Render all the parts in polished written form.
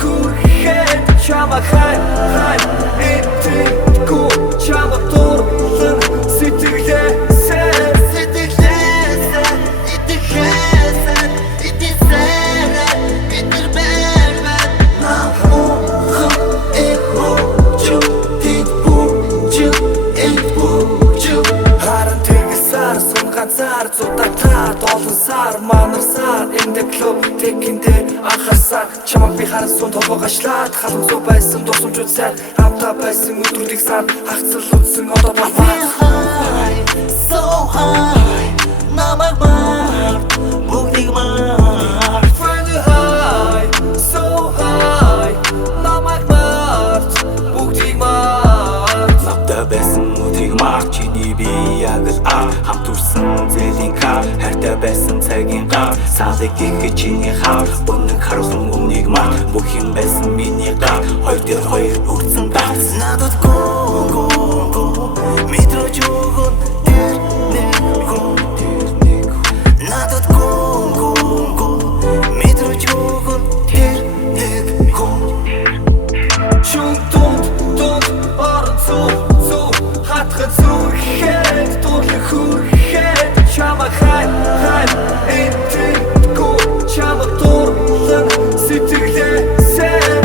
хүрхэд чамаа хай этгэхгүй чамаа дурлан сэтгэлээсээ ганцаар зутагтаад олон сар манарсаар энэ клуб тэкэндээ анхаарсаар чамаа би харсан толгойгашлаад халамжуу байсан дурсамж үзээд хамтаа байсан өдрүүдийг сан хагцал үтсэн одоо бафаа So high намайг мар бүгдийг мар Friendly high so high намайг мар бүгдийг мар Намтай байсан өдрийг мар чиний би яг л хамт үрсэн зэлийн кар хайртай байсан цагийн гар саалыг гихэ чиний хар өнөг харуулсан өмнөг мар бүх юм байсан миний гар хоёр дээр хоёр үрсэн дац надад гоо мэдрэж өгөн тэр нэг надад гоо мэдрэж өгөн тэр нэг Шүн дунд орон цуу хатгад зүрхэд дурлах хүрхэд чамаа хай этгэхгүй чамаа дурлан сэтгэлээсээ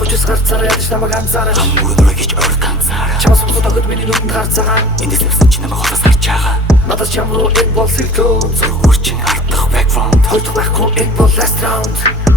Хочешь гарцаараа ядаж намайг анзаарах Мөрөөрөө гэж ор ганцаараа Чамаас босоод огт миний нүдэнд гарцаагаа Эндээс явсан чи намайг хотоос гарч байгаа Надад чам руу энэ бол сэлгөө Зург үрчин ардах background Хоёр дахь байхгүй энэ бол last round